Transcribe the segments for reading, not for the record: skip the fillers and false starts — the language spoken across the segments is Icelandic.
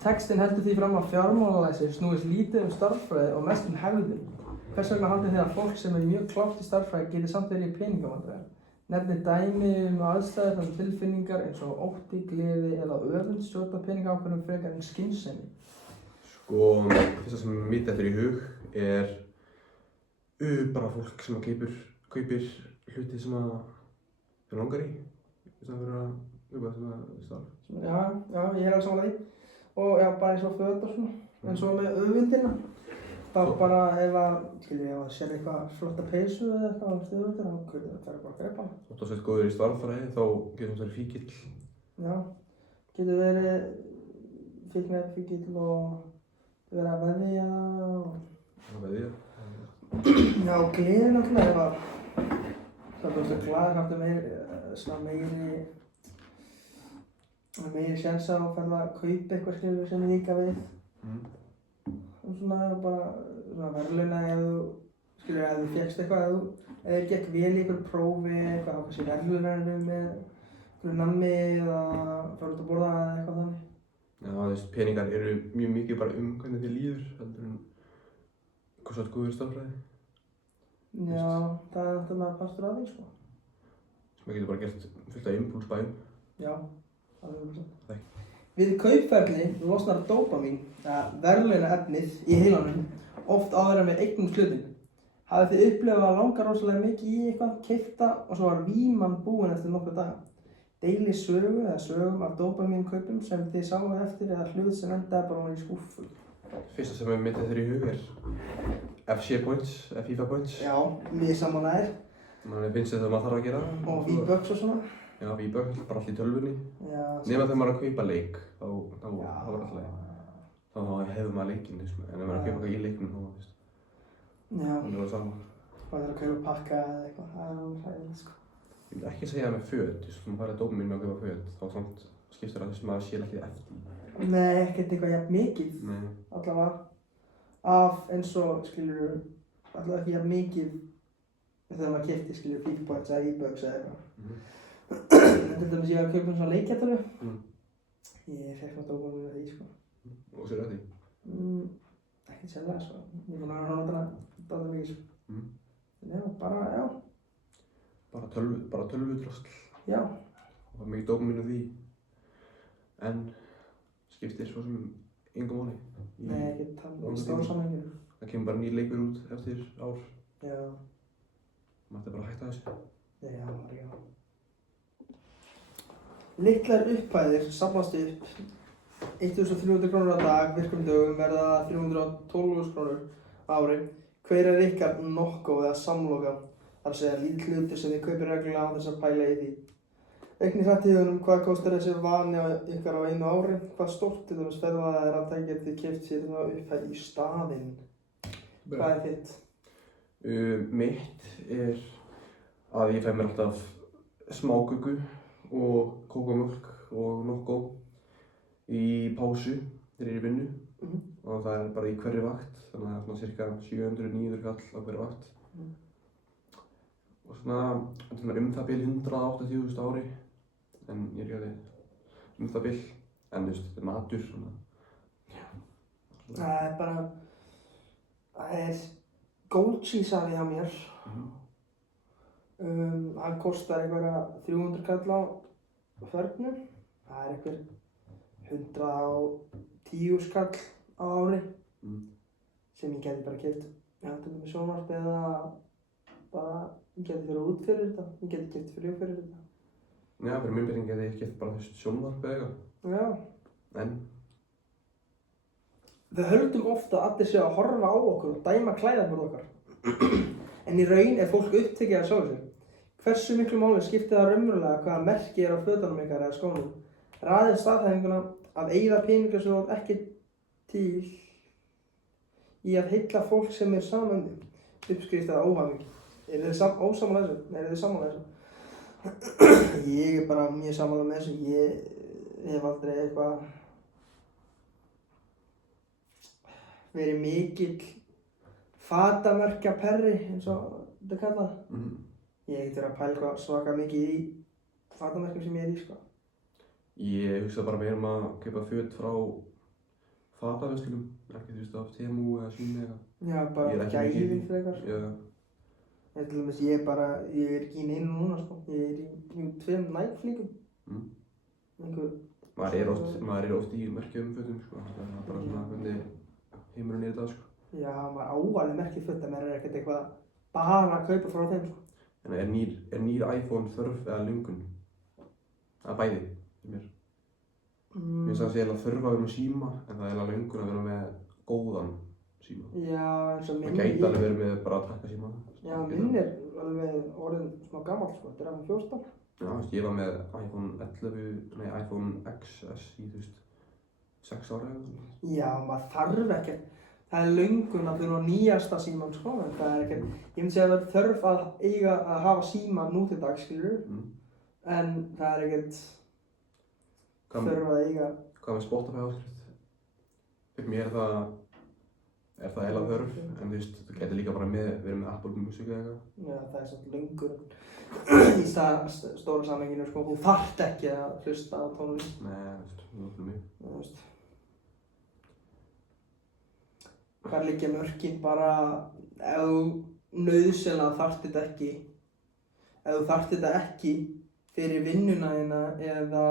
Textinn heldur því fram að fjármálalæsi snúist lítið stærðfræði og mest hefðum. Hvers vegna haldið þið að fólk sem mjög klárt í stærðfræði geti samt verið í peningavandræðum? Nefnið dæmi aðstæður þar sem tilfinningar eins og ótti, gleði eða öfund stjórna peningaákvörðunum frekar en skynsemi. Sko, fyrsta sem mitt eftir í hug bara fólk sem kaupir hluti sem þau langar í. Í staðinn fyrir að kaupa þetta starf. Já, ég alveg sammála því. Og já, bara eins og föt og svona. En svo með öfundina. Þá bara ef að sér eitthvað flotta peysu eða eitthvað á stöðvöldur, þá kaupir það bara að greipa hana. Þótt að sett góður í starffræði, þá getur það verið fíkill. Já, getur verið fíkniefnafíkill og verið að veðja og... Að veðja? Já, gleði náttúrulega ef það er bara glaður meiri séns á að ferða að kaupa eitthvað skilur sem ég líka við. Og svona bara verðlauna ef þú fékkst eitthvað, ef þér gekk vel í einhverju prófi eitthvað, þá kannski verðlaunarðu með einhverju nammi eða fara út að borða eða eitthvað þannig. Já, þú veist, peningar eru mjög mikið bara hvernig þér líður, heldur en hvað svo góður stærðfræði. Já, það er náttúrulega partur af því, sko. Sem getur bara gert fullt af impulsbæjum. Já, alveg verið. Við kaupferli losnar dópamín, verðlaunaefnið í heilanum, oft áður en við eignumst hlutinn. Hafið þið upplifað að langa rosalega mikið í eitthvað, keypta og svo var víman búin eftir nokkra daga? Deilið sögu eða sögum af dópamínkaupum sem þið sáu eftir eða hlut sem endaði bara ofan í skúffu? Fyrsta sem mitt eftir í hug FC points, FIFA points. Já, mjög samanlægir. Manni finnst þetta maður þarf að gera. Og V-Bucks og svona. Já, V-Bucks, bara allt í tölvunni. Já. Nema þegar maður er að kaupa leik, þá var alltaf leik. Þá hefur maður leikinn, en ef maður er að kaupa eitthvað í leiknum, þá veist. Já. Það er saman. Það er að kaupa pakka eða eitthvað, það er alveg hræðilegt, sko. Ég myndi ekki segja það með föt, þú farið að dópamín með að kaupa föt, þá samt skiptir það þess að maður sé ekki eftir. Nei, ekkert eitthvað jafn mikið. Nei. Allavega. Af eins og, skilur, allavega ekki jafn mikið þegar maður keypti, skilur, FIFA points eða V-Bucks eða eitthvað. Til dæmis ég var að kaupa svona leikjættölu. Ég fekk svona dópamín með því, sko. Og sér að því? Ekkert sérlega, sko. Ég er búinn að nota hana dáðið mikið, sko. Já, bara. Bara tölvudrasl. Já. Og mikið dópamín af því. En skiptir svo sem engu máli. Nei, ekki tala í stóra samhenginu. Það kemur bara nýr leikur út eftir ár. Já. Maður ætti bara að hætta þessu. Já, maður ekki á. Litlar upphæðir safnast upp 1.300 krónur á dag, virkum dögum verða 312.000 krónur á ári. Hver er ykkar nokko eða samloka? Það er að segja lítill hlutur sem þið kaupir reglulega á þess að pæla í því. Reiknið hrætt í hugunum hvað kostar þessi vani ykkar á einu ári? Hvað stórt til dæmis ferðalag er að tækja þið keypt sér þá upphæð í staðinn? Hvað er þitt? Mitt er að ég fæ mér alltaf smáköku og kókomjólk og nokko í pásu þegar ég er í vinnu. Og það er bara í hverri vakt, þannig að það er svona cirka 700-900 kall á hverri vakt. Og svona það bil 180.000 ári, en ég er ekki alveg það bil, en þú veist, þetta er matur svona. Það er bara, það er gold cheese af því á mér. Hann kostar einhverja 300 kall á förnum. Það er einhver 110 skall á ári sem ég geti bara keypt. Já, til dæmis sjónvarp eða bara ég geti fyrir út fyrir þetta. Ég geti keypt fyrir fyrir þetta. Já, fyrir minn byrjun geti ég keypt bara þessu sjónvarp eða eitthvað. Já. En? Við höldum ofta að allir séu að horfa á okkur og dæma klæðaburð okkar. En í raun er fólk upptekið af sjálfu sér. Hversu miklu máli skiptir það raunverulega hvaða merki er á fötunum ykkar eða skónum? Raðið staðhæfinguna að eyða peninga sem þú átt ekki til í að heilla fólk sem er saman um þig. Uppskrift eða óhamingju. Eru þið ósammála þessu? Nei, eru þið sammála þessu? Ég er bara mjög sammála með þessu. Ég hef aldrei eitthvað verið mikill fatamerkjaperri eins og þetta er kallað. Ég hef ekkert verið að pæla eitthvað svaka mikið í fatamerkjum sem ég er í, sko. Ég hugsa bara meira að kaupa föt frá fataverslunum, ekki þú veist af Temu eða Sími eða eitthvað. Já, Ég bara er ekki mikið í gæðin því. frekar. Já. Ég til dæmis, ég er ekki í neinu núna, sko. Ég er í 2 Nike-flíkum. Einhver... Maður er oft í merkjaumfötum, sko. Það er bara svona hvernig heimurinn er í dag, sko. Já, maður ávalið merkið föt, en maður er ekkert eitthvað bara að kaupa frá þeim, sko. En er nýr iPhone þörf eða löngun? Það er bæði, fyrir mér. Mér finnst það að eiginlega þurfa að vera með síma, en það er eiginlega löngun að vera með góðan síma. Já, eins og minn... Það gæti alveg verið með bara að taka síma. Já, minn er alveg orðin smá gamall, sko. Þetta er iPhone 14. Já, þú veist, ég var með iPhone XS í, þú veist, 6 ára eða svona. Já, maður þarf ekkert. Það er löngun að þurfa nýjasta síman, sko. En það er ekkert... Ég myndi segja að það er þörf að hafa síma nú til dags, skilur. En það er ekkert þörf að eiga... Hvað með Spotify áskrift? Fyrir mér er það eiginlega þörf, en þú veist, þú getur líka bara verið með Apple Music eða eitthvað. Já, það er svona löngun. Í stóra samhenginu, sko. Þú þarft ekki að hlusta á tónlist. Nei, þú veist, mjög. Þú veist. Hvar liggja mörkin bara ef þú nauðsynlega þarft þetta ekki. Ef þú þarft þetta ekki fyrir vinnuna þína eða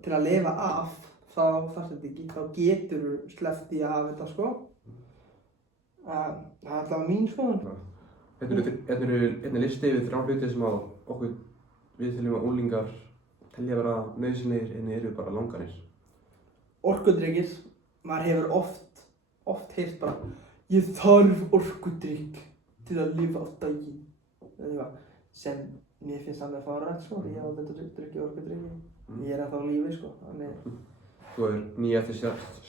til að lifa af, þá þarft þetta ekki. Þá getur þú sleppt því að hafa þetta, sko. Það er allavega mín skoðun. Þetta eru listi yfir 3 hluti sem við teljum að unglingar telja að vera nauðsynlegir en eru bara langanir. Orkudrykkir, maður hefur oft heyrt bara ég þarf orkudrykk til að lifa á daginn. Sem mér finnst alveg fáránlegt, sko. Ég hef aldrei drukkið orkudrykki. Ég er ennþá á lífi, sko. Svo er nýjasti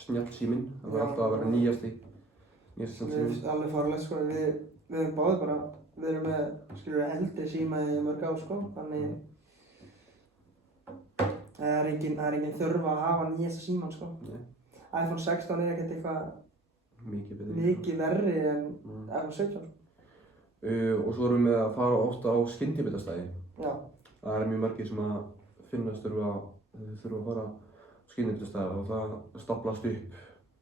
snjallsíminn, það var alltaf að vera nýjasti snjallsíminn. Mér finnst alveg fáránlegt, sko. Við erum báðir bara, við erum með, skilur við, eldri síma í mörg ár, sko. Þannig það er engin þörf að hafa nýjasta símann, sko. Nei. iPhone 16 er ekkert eitthvað Mikið verri en iPhone 17. Og svo erum við með að fara ofta á skyndibitastæði. Já. Það er mjög margir sem að finnast þurfa að fara á skyndibitastæði og það staplast upp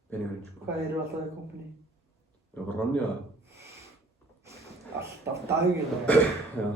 peningurinn, sko. Hvað eru alltaf í kompani? Ég var bara rannja það. Alltaf daginn. Já.